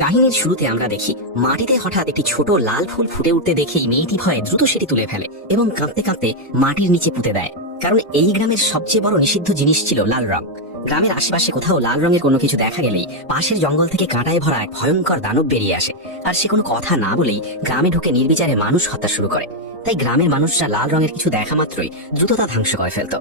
কাহিনীর শুরুতে আমরা দেখি মাটিতে হঠাৎ একটি ছোট লাল ফুল ফুটে উঠতে দেখেই মেয়েটি ভয়ে দ্রুত সেটি তুলে ফেলে এবং কাঁদতে কাঁদতে মাটির নিচে পুঁতে দেয়। কারণ এই গ্রামের সবচেয়ে বড় নিষিদ্ধ জিনিস ছিল লাল রং। গ্রামের আশেপাশে কোথাও লাল রঙের কোনো কিছু দেখা গেলেই পাশের জঙ্গল থেকে কাঁটায় ভরা এক ভয়ঙ্কর দানব বেরিয়ে আসে, আর সে কোনো কথা না বলেই গ্রামে ঢুকে নির্বিচারে মানুষ হত্যা শুরু করে। তাই গ্রামের মানুষরা লাল রঙের কিছু দেখা মাত্রই দ্রুত তা ধ্বংস করে ফেলত।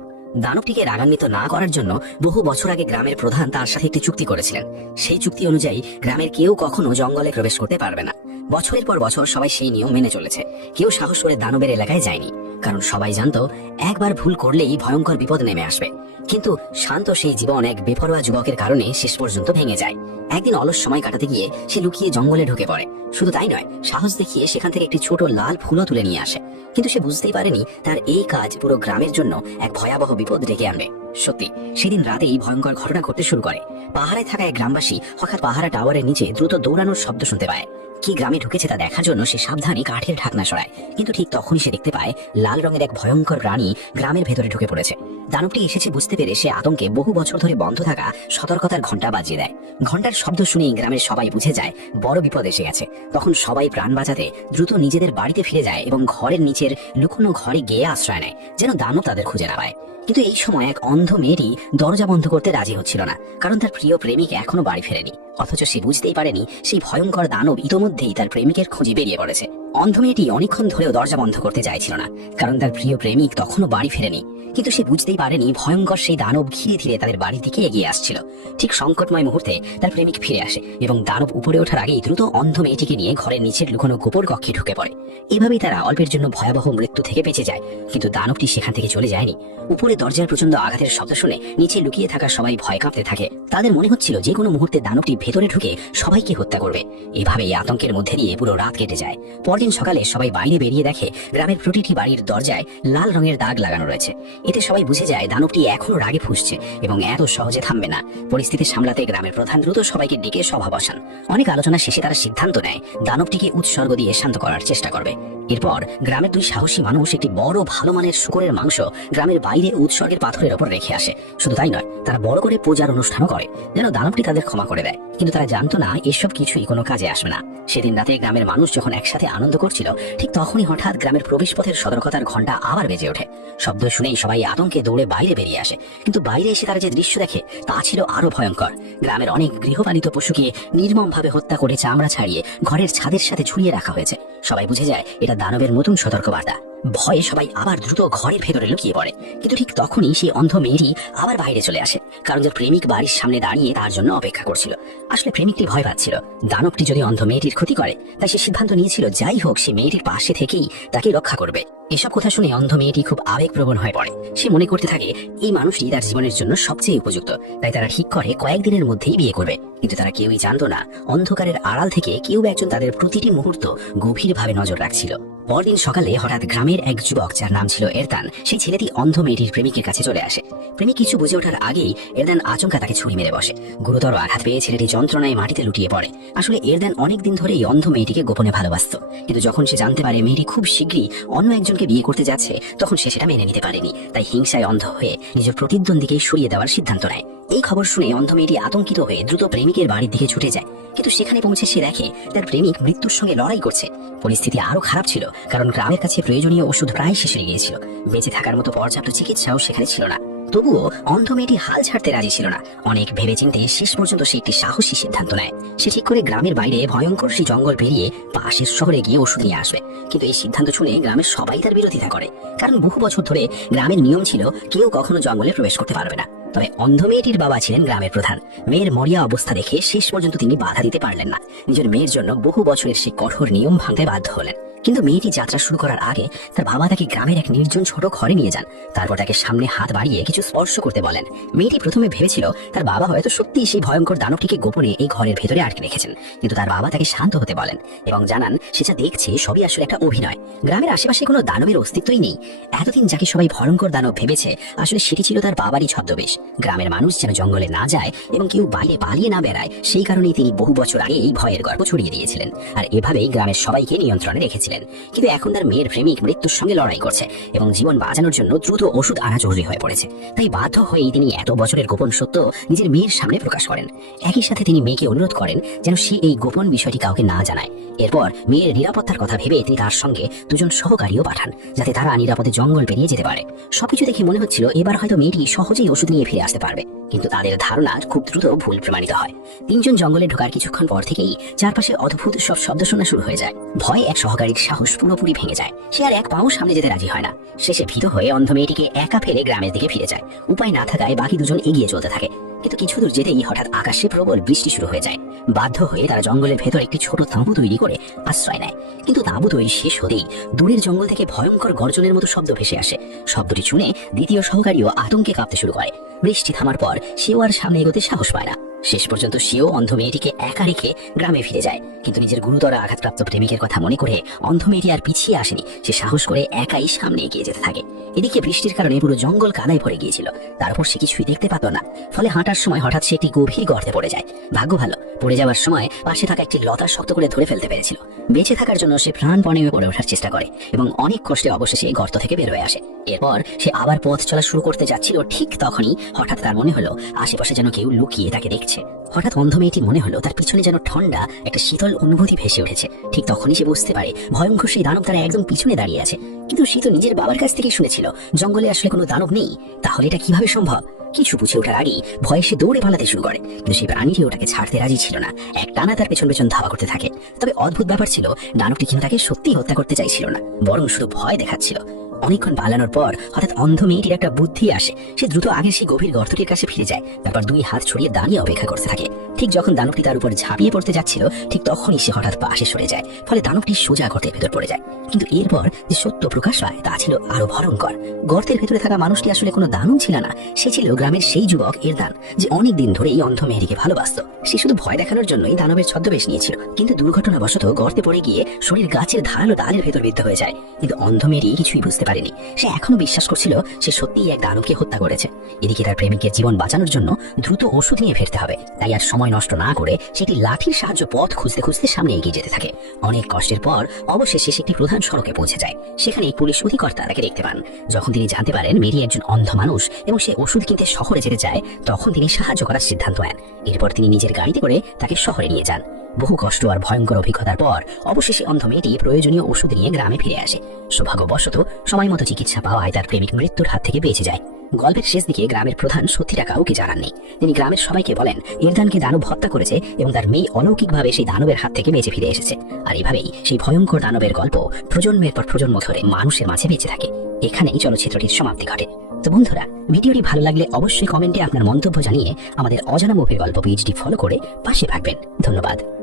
দানবটিকে রাগান্বিত না করার জন্য বহু বছর আগে গ্রামের প্রধান তার সাথে একটি চুক্তি করেছিলেন। সেই চুক্তি অনুযায়ী গ্রামের কেউ কখনো জঙ্গলে প্রবেশ করতে পারবে না। বছরের পর বছর সবাই সেই নিয়ম মেনে চলেছে। কেউ সাহস করে দানবের এলাকায় যায়নি, কারণ সবাই জানতো একবার ভুল করলেই ভয়ঙ্কর বিপদ নেমে আসবে। কিন্তু শান্ত সেই জীবন এক বেপরোয়া যুবকের কারণে শেষ পর্যন্ত ভেঙে যায়। একদিন অলস সময় কাটাতে গিয়ে সে লুকিয়ে জঙ্গলে ঢুকে পড়ে। শুধু তাই নয়, সাহস দেখিয়ে সেখান থেকে একটি ছোট লাল ফুলও তুলে নিয়ে আসে। কিন্তু সে বুঝতেই পারেনি তার এই কাজ পুরো গ্রামের জন্য এক ভয়াবহ বিপদ ডেকে আনবে। সত্যি সেদিন রাতেই ভয়ঙ্কর ঘটনা ঘটতে শুরু করে। পাহাড়ে থাকা এক গ্রামবাসী হঠাৎ পাহাড়া টাওয়ারের নিচে দ্রুত দৌড়ানোর শব্দ শুনতে পায়। কি গ্রামে ঢুকেছে তা দেখার জন্য সে সাবধানে কাঠের ঢাকনা সরায়, কিন্তু ঠিক তখনই সে দেখতে পায় লাল রঙের এক ভয়ঙ্কর প্রাণী গ্রামের ভেতরে ঢুকে পড়েছে। দানবটি এসেছে বুঝতে পেরে সে আতঙ্কে বহু বছর ধরে বন্ধ থাকা সতর্কতার ঘন্টা বাজিয়ে দেয়। ঘন্টার শব্দ শুনেই গ্রামের সবাই বুঝে যায় বড় বিপদ এসে গেছে। তখন সবাই প্রাণ বাঁচাতে দ্রুত নিজেদের বাড়িতে ফিরে যায় এবং ঘরের নিচের লুকোনো ঘরে গিয়ে আশ্রয় নেয়, যেন দানব তাদের খুঁজে না পায়। কিন্তু এই সময় এক অন্ধ মেয়েটি দরজা বন্ধ করতে রাজি হচ্ছিল না, কারণ তার প্রিয় প্রেমিক এখনো বাড়ি ফেরেনি। অথচ সে বুঝতেই পারেনি সেই ভয়ঙ্কর দানব ইতোমধ্যেই তার প্রেমিকের খোঁজে বেরিয়ে পড়েছে। অন্ধ মেয়েটি অনেকক্ষণ ধরেও দরজা বন্ধ করতে চাইছিল না, কারণ তার প্রিয় প্রেমিক তখনও বাড়ি ফেরেনি। কিন্তু সে বুঝতেই পারেনি ভয়ঙ্কর সেই দানব ধীরে ধীরে তাদের বাড়ি থেকে এগিয়ে আসছিল। ঠিক সংকটময় মুহূর্তে তার প্রেমিক ফিরে আসে এবং দানব উপরে ওঠার আগেই দ্রুত অন্ধ মেয়েটিকে নিয়ে ঘরের নিচের লুকোনো গোপন কক্ষে ঢুকে পড়ে। এভাবেই তারা অল্পের জন্য ভয়াবহ মৃত্যু থেকে বেঁচে যায়। কিন্তু দানবটি সেখান থেকে চলে যায়নি। উপরে দরজার প্রচন্ড আঘাতের শব্দ শুনে নিচে লুকিয়ে থাকা সবাই ভয় কাঁপতে থাকে। তাদের মনে হচ্ছিল যে কোনো মুহূর্তে দানবটি ভেতরে ঢুকে সবাইকে হত্যা করবে। এভাবেই আতঙ্কের মধ্যে দিয়ে পুরো রাত কেটে যায়। পরদিন সকালে সবাই বাইরে বেরিয়ে দেখে গ্রামের প্রতিটি বাড়ির দরজায় লাল রঙের দাগ লাগানো রয়েছে। এতে সবাই বুঝে যায় দানবটি এখনো রাগে ফুঁসছে এবং এত সহজে থামবে না। পরিস্থিতি সামলাতে গ্রামের প্রধান দ্রুত সবাইকে ডেকে সভা বসান। অনেক আলোচনা শেষে তারা সিদ্ধান্ত নেয় দানবটিকে উৎসর্গ দিয়ে শান্ত করার চেষ্টা করবে। এরপর গ্রামের দুই সাহসী মানুষ একটি বড় ভালো মানের শূকরের মাংস গ্রামের বাইরে উৎসর্গের পাথরের ওপর রেখে আসে। শুধু তাই নয়, তারা বড় করে পূজার অনুষ্ঠানও করে যেন দানবটি তাদের ক্ষমা করে দেয়। কিন্তু তারা জানতো না এসব কিছুই কোনো কাজে আসবে না। সেদিন রাতে গ্রামের মানুষ যখন একসাথে আনন্দ করছিল, ঠিক তখনই হঠাৎ গ্রামের প্রবেশপথের সতর্কতার ঘন্টা আবার বেজে ওঠে। শব্দ শুনেই সবাই আতঙ্কে দৌড়ে বাইরে বেরিয়ে আসে। কিন্তু বাইরে এসে তারা যে দৃশ্য দেখে তা ছিল আরো ভয়ঙ্কর। গ্রামের অনেক গৃহপালিত পশুকে নির্মমভাবে হত্যা করে চামড়া ছাড়িয়ে ঘরের ছাদের সাথে ঝুলিয়ে রাখা হয়েছে। সবাই বুঝে যায় এটা দানবের নতুন সতর্কবার্তা। ভয়ে সবাই আবার দ্রুত ঘরের ভেতরে লুকিয়ে পড়ে। কিন্তু ঠিক তখনই সেই অন্ধ মেয়েটি আবার বাইরে চলে আসে, কারণ যার প্রেমিক বাড়ির সামনে দাঁড়িয়ে তার জন্য অপেক্ষা করছিল। আসলে প্রেমিকটি ভয় পাচ্ছিল দানবটি যদি অন্ধ মেয়েটির ক্ষতি করে, তাই সে সিদ্ধান্ত নিয়েছিল যাই হোক সে মেয়েটির পাশে থেকেই তাকে রক্ষা করবে। এসব কথা শুনে অন্ধ মেয়েটি খুব আবেগপ্রবণ হয়ে পড়ে। সে মনে করতে থাকে এই মানুষটি তার জীবনের জন্য সবচেয়ে উপযুক্ত। তাই তারা ঠিক করে কয়েকদিনের মধ্যেই বিয়ে করবে। কিন্তু তারা কেউই জানতো না অন্ধকারের আড়াল থেকে কেউ একজন তাদের প্রতিটি মুহূর্ত গভীরভাবে নজর রাখছিল। পরদিন সকালে হঠাৎ গ্রামের এক যুবক যার নাম ছিল এরদান, সেই ছেলেটি অন্ধ মেয়েটির প্রেমিকের কাছে চলে আসে। প্রেমিক কিছু বুঝে ওঠার আগেই এরদান আচমকা তাকে ছুরি মেরে বসে। গুরুতর আঘাত পেয়ে ছেলেটি যন্ত্রণায় মাটিতে লুটিয়ে পড়ে। আসলে এরদান অনেকদিন ধরেই অন্ধ মেয়েটিকে গোপনে ভালোবাসত, কিন্তু যখন সে জানতে পারে মেয়েটি খুব শীঘ্রই অন্য একজনকে বিয়ে করতে যাচ্ছে, তখন সে সেটা মেনে নিতে পারেনি। তাই হিংসায় অন্ধ হয়ে নিজের প্রতিদ্বন্দ্বীকে সরিয়ে দেওয়ার সিদ্ধান্ত নেয়। এই খবর শুনে অন্ধ মেয়েটি আতঙ্কিত হয়ে দ্রুত প্রেমিকের বাড়ির দিকে ছুটে যায়। কিন্তু সেখানে পৌঁছে সে দেখে তার প্রেমিক মৃত্যুর সঙ্গে লড়াই করছে। পরিস্থিতি আরো খারাপ ছিল, কারণ গ্রামের কাছে প্রয়োজনীয় ওষুধ প্রায় শেষ হয়ে গিয়েছিল। বেঁচে থাকার মতো পর্যাপ্ত চিকিৎসাও সেখানে ছিল না। তবুও অন্ধ মেয়েটি হাল ছাড়তে রাজি ছিল না। অনেক ভেবেচিন্তে শেষ পর্যন্ত সে একটি সাহসী সিদ্ধান্ত নেয়। সে ঠিক করে গ্রামের বাইরে ভয়ঙ্কর সেই জঙ্গল পেরিয়ে পাশের শহরে গিয়ে ওষুধ নিয়ে আসবে। কিন্তু এই সিদ্ধান্ত শুনে গ্রামের সবাই তার বিরোধিতা করে, কারণ বহু বছর ধরে গ্রামের নিয়ম ছিল কেউ কখনো জঙ্গলে প্রবেশ করতে পারবে না। তবে অন্ধ মেয়েটির বাবা ছিলেন গ্রামের প্রধান। মেয়ের মরিয়া অবস্থা দেখে শেষ পর্যন্ত তিনি বাধা দিতে পারলেন না। নিজের মেয়ের জন্য বহু বছরের সেই কঠোর নিয়ম ভাঙতে বাধ্য হলেন। কিন্তু মেয়েটি যাত্রা শুরু করার আগে তার বাবা তাকে গ্রামের এক নির্জন ছোট ঘরে নিয়ে যান। তারপর তাকে সামনে হাত বাড়িয়ে কিছু স্পর্শ করতে বলেন। মেয়েটি প্রথমে ভেবেছিল তার বাবা হয়তো সত্যিই সেই ভয়ঙ্কর দানবটিকে গোপনে এই ঘরের ভেতরে আটকে রেখেছেন। কিন্তু তার বাবা তাকে শান্ত হতে বলেন এবং জানান সে যা দেখছে সবই আসলে একটা অভিনয়। গ্রামের আশেপাশে কোনো দানবের অস্তিত্বই নেই। এতদিন যাকে সবাই ভয়ঙ্কর দানব ভেবেছে, আসলে সেটি ছিল তার বাবারই ছদ্মবেশ। গ্রামের মানুষ যেন জঙ্গলে না যায় এবং কেউ বাইরে পালিয়ে না বেড়ায়, সেই কারণেই তিনি বহু বছর আগে এই ভয়ের গল্প ছড়িয়ে দিয়েছিলেন আর এভাবেই গ্রামের সবাইকে নিয়ন্ত্রণে রেখেছিলেন। কিন্তু এখন তার মেয়ের প্রেমিক মৃত্যুর সঙ্গে লড়াই করছে এবং জীবন বাঁচানোর জন্য দ্রুত ওষুধ আনা জরুরি হয়ে পড়েছে। তাই বাধ্য হয়েই তিনি এত বছরের গোপন সত্য নিজের মেয়ের সামনে প্রকাশ করেন। একই সাথে তিনি মেয়েকে অনুরোধ করেন যেন সে এই গোপন বিষয়টি কাউকে না জানায়। এরপর মেয়ের নিরাপত্তার কথা ভেবে তিনি তার সঙ্গে দুজন সহকারীও পাঠান, যাতে তারা নিরাপদে জঙ্গল পেরিয়ে যেতে পারে। সবকিছু দেখে মনে হচ্ছিল এবার হয়তো মেয়েটি সহজেই ওষুধ নিয়ে ফিরে আসতে পারবে, কিন্তু তাদের ধারণা খুব দ্রুত ভুল প্রমাণিত হয়। তিনজন জঙ্গলে ঢোকার কিছুক্ষণ পর থেকেই চারপাশে অদ্ভুত সব শব্দ শোনা শুরু হয়ে যায়। ভয়ে এক সহকারীর সাহস পুরোপুরি ভেঙে যায়। সে আর এক পাও সামনে যেতে রাজি হয় না। শেষে ভীত হয়ে অন্ধ মেয়েটিকে একা ফেলে গ্রামের দিকে ফিরে যায়। উপায় না থাকায় বাকি দুজন এগিয়ে চলতে থাকে, কিন্তু কিছু দূর যেতেই হঠাৎ আকাশে প্রবল বৃষ্টি শুরু হয়ে যায়। বাধ্য হয়ে তারা জঙ্গলের ভেতর একটি ছোট তাঁবু তৈরি করে আশ্রয় নেয়। কিন্তু তাঁবু তৈরি শেষ হতেই দূরের জঙ্গল থেকে ভয়ঙ্কর গর্জনের মতো শব্দ ভেসে আসে। শব্দটি শুনে দ্বিতীয় সহকারীও আতঙ্কে কাঁপতে শুরু করে। বৃষ্টি থামার পর সেও আর সামনে এগোতে সাহস পায় না। শেষ পর্যন্ত সেও অন্ধ মেয়েটিকে একা রেখে গ্রামে ফিরে যায়। কিন্তু নিজের গুরুতর আঘাতপ্রাপ্ত প্রেমিকের কথা মনে করে অন্ধ মেয়েটি আর পিছিয়ে আসেনি। সে সাহস করে একাই সামনে এগিয়ে যেতে থাকে। এদিকে বৃষ্টির কারণে পুরো জঙ্গল কাদায় ভরে গিয়েছিল। তারপর সে কিছুই দেখতে পেত না। ফলে হাঁটার সময় হঠাৎ সে একটি গভীর গর্তে পড়ে যায়। ভাগ্য ভালো, পড়ে যাওয়ার সময় পাশে থাকা একটি লতা শক্ত করে ধরে ফেলতে পেরেছিল। বেঁচে থাকার জন্য সে প্রাণপণে পড়ে ওঠার চেষ্টা করে এবং অনেক কষ্টে অবশেষে গর্ত থেকে বের হয়ে আসে। এরপর সে আবার পথ চলা শুরু করতে যাচ্ছিল। ঠিক তখনই হঠাৎ তার মনে হলো আশেপাশে যেন কেউ লুকিয়ে তাকে দেখছে। হঠাৎ অন্ধ মেয়েটি মনে হলো তার পিছনে যেন ঠান্ডা একটা শীতল অনুভূতি ভেসে উঠেছে। ঠিক তখনই সে বুঝতে পারে ভয়ঙ্কর সেই দানব তারা একদম পিছনে দাঁড়িয়ে আছে। কিন্তু সে তো নিজের বাবার কাছ থেকে শুনেছিল জঙ্গলে আসলে কোনো দানব নেই। তাহলে এটা কিভাবে সম্ভব? কিছু বুঝে ওঠার আগেই ভয়ে সে দৌড়ে পালাতে শুরু করে। কিন্তু সেই প্রাণীটি ওটাকে ছাড়তে রাজি ছিল না। এক টানা তার পেছন পেছন ধাওয়া করতে থাকে। তবে অদ্ভুত ব্যাপার ছিল, দানবটি কিন্তু তাকে সত্যি হত্যা করতে চাইছিল না, বরং শুধু ভয় দেখাচ্ছিল। অনেকক্ষণ পালানোর পর হঠাৎ অন্ধ মেয়েটির একটা বুদ্ধি আসে। সে দ্রুত আগে সেই গভীর গর্তটির কাছে ফিরে যায়। তারপর দুই হাত ছড়িয়ে দাঁড়িয়ে অপেক্ষা করতে থাকে। ঠিক যখন দানবটি তার উপর ঝাঁপিয়ে পড়তে যাচ্ছিল, ঠিক তখনই সে হঠাৎ পাশে সরে যায়। ফলে দানবটি সোজা গর্তের ভেতর পড়ে যায়। কিন্তু এরপর যে সত্য প্রকাশ পায় তা ছিল আরো ভয়ঙ্কর। গর্তের ভেতরে থাকা মানুষটি আসলে কোনো দানব ছিল না। সে ছিল গ্রামের সেই যুবক এরদান, যে অনেকদিন ধরে এই অন্ধ মেয়েটিকে ভালোবাসতো। সে শুধু ভয় দেখানোর জন্যই দানবের ছদ্মবেশ নিয়েছিল। কিন্তু দুর্ঘটনাবশত গর্তে পড়ে গিয়ে শরীর গাছের ধারালো ডালের ভেতর বিদ্ধ হয়ে যায়। কিন্তু অন্ধ মেয়েটি কিছুই বুঝতে পারেনি। সে এখনো বিশ্বাস করছিল সে সত্যিই এক দানবকে হত্যা করেছে। এদিকে তার প্রেমিকের জীবন বাঁচানোর জন্য দ্রুত ওষুধ নিয়ে ফিরতে হবে। তাই আর সময় নষ্ট না করে সেটি লাঠির সাহায্যে পথ খুঁজতে খুঁজতে সামনে এগিয়ে যেতে থাকে। অনেক কষ্টের পর অবশেষে সে একটি প্রধান সড়কে পৌঁছে যায়। সেখানে পুলিশ অধিকর্তা তাকে দেখতে পান। যখন তিনি জানতে পারেন মেরি একজন অন্ধ মানুষ এবং সে ওষুধ কিনতে শহরে যেতে চায়, তখন তিনি সাহায্য করার সিদ্ধান্ত নেন। এরপর তিনি নিজের গাড়িতে করে তাকে শহরে নিয়ে যান। বহু কষ্ট আর ভয়ঙ্কর অভিজ্ঞতার পর অবশেষে অন্ধ মেয়েটি প্রয়োজনীয় ওষুধ নিয়ে গ্রামে ফিরে আসে। সৌভাগ্যবশত সময় মতো চিকিৎসা পাওয়ায় তার প্রেমিক মৃত্যুর হাত থেকে বেঁচে যায়। গল্পের শেষ দিকে গ্রামের প্রধান সত্যিটা কাউকে জানাননি। তিনি গ্রামের সবাইকে বলেন ইরদানকে দানব হত্যা করেছে এবং তার মেয়ে অলৌকিকভাবে সেই দানবের হাত থেকে বেঁচে ফিরে এসেছে। আর এভাবেই সেই ভয়ঙ্কর দানবের গল্প প্রজন্মের পর প্রজন্ম ধরে মানুষের মাঝে বেঁচে থাকে। এখানেই চলচ্চিত্রটির সমাপ্তি ঘটে। তো বন্ধুরা, ভিডিওটি ভালো লাগলে অবশ্যই কমেন্টে আপনার মন্তব্য জানিয়ে আমাদের অজানা মুভির গল্প পেজটি ফলো করে পাশে থাকবেন। ধন্যবাদ।